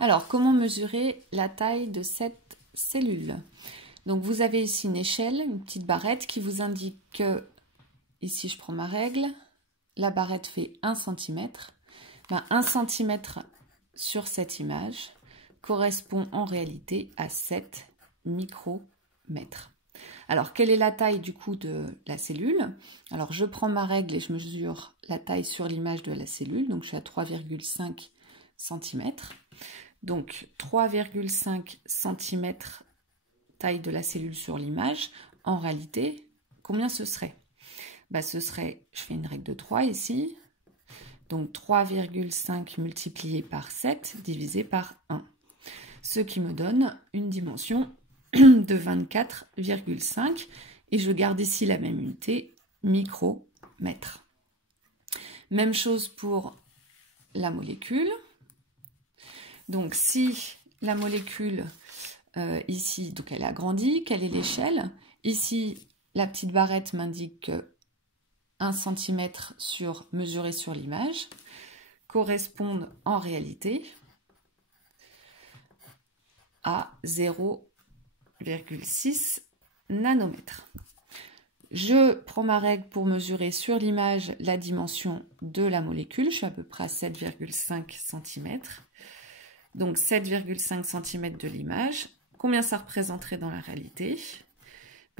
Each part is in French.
Alors, comment mesurer la taille de cette cellule? Donc, vous avez ici une échelle, une petite barrette qui vous indique que, ici je prends ma règle, la barrette fait 1 cm. 1 cm sur cette image correspond en réalité à 7 micromètres. Alors, quelle est la taille du coup de la cellule? Alors, je prends ma règle et je mesure la taille sur l'image de la cellule. Donc, je suis à 3,5 cm. Donc, 3,5 cm taille de la cellule sur l'image. En réalité, combien ce serait? Ce serait, je fais une règle de 3 ici. Donc, 3,5 multiplié par 7 divisé par 1. Ce qui me donne une dimension de 24,5 et je garde ici la même unité, micromètre. Même chose pour la molécule. Donc si la molécule ici, donc elle a grandi, quelle est l'échelle? Ici, la petite barrette m'indique que 1 cm mesuré sur l'image correspondent en réalité à 0,6 nanomètres. Je prends ma règle pour mesurer sur l'image la dimension de la molécule. Je suis à peu près à 7,5 cm. Donc 7,5 cm de l'image. Combien ça représenterait dans la réalité?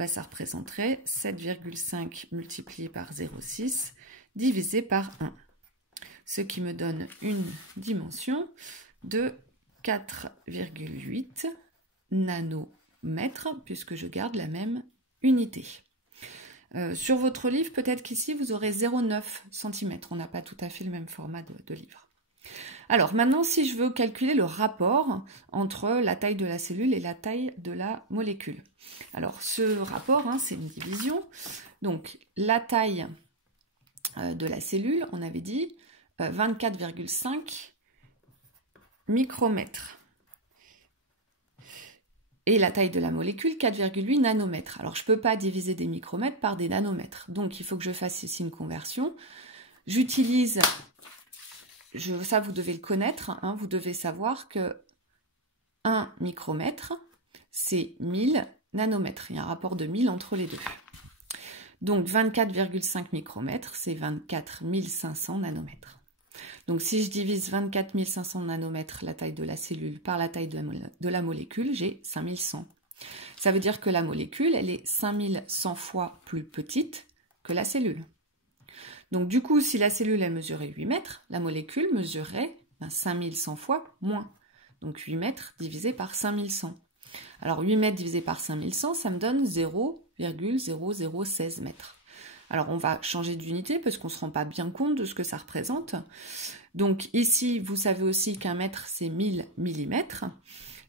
Ça représenterait 7,5 multiplié par 0,6 divisé par 1. Ce qui me donne une dimension de 4,8 nanomètres, puisque je garde la même unité. Sur votre livre, peut-être qu'ici, vous aurez 0,9 cm. On n'a pas tout à fait le même format de livre. Alors, maintenant, si je veux calculer le rapport entre la taille de la cellule et la taille de la molécule. Alors, ce rapport, c'est une division. Donc, la taille de la cellule, on avait dit 24,5 micromètres. Et la taille de la molécule, 4,8 nanomètres. Alors, je ne peux pas diviser des micromètres par des nanomètres. Donc, il faut que je fasse ici une conversion. J'utilise, ça vous devez le connaître, vous devez savoir que 1 micromètre, c'est 1000 nanomètres. Il y a un rapport de 1000 entre les deux. Donc, 24,5 micromètres, c'est 24 500 nanomètres. Donc, si je divise 24 500 nanomètres, la taille de la cellule, par la taille de la molécule, j'ai 5100. Ça veut dire que la molécule, elle est 5100 fois plus petite que la cellule. Donc, du coup, si la cellule, elle mesurait 8 mètres, la molécule mesurerait 5100 fois moins. Donc, 8 mètres divisé par 5100. Alors, 8 mètres divisé par 5100, ça me donne 0,0016 mètres. Alors, on va changer d'unité parce qu'on ne se rend pas bien compte de ce que ça représente. Donc, ici, vous savez aussi qu'un mètre, c'est 1000 mm.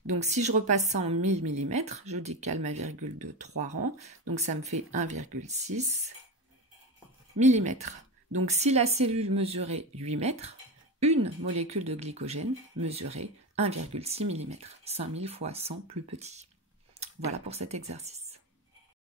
Donc, si je repasse ça en 1000 mm, je décale ma virgule de 3 rangs. Donc, ça me fait 1,6 mm. Donc, si la cellule mesurait 8 mètres, une molécule de glycogène mesurait 1,6 mm. 5000 fois 100 plus petit. Voilà pour cet exercice.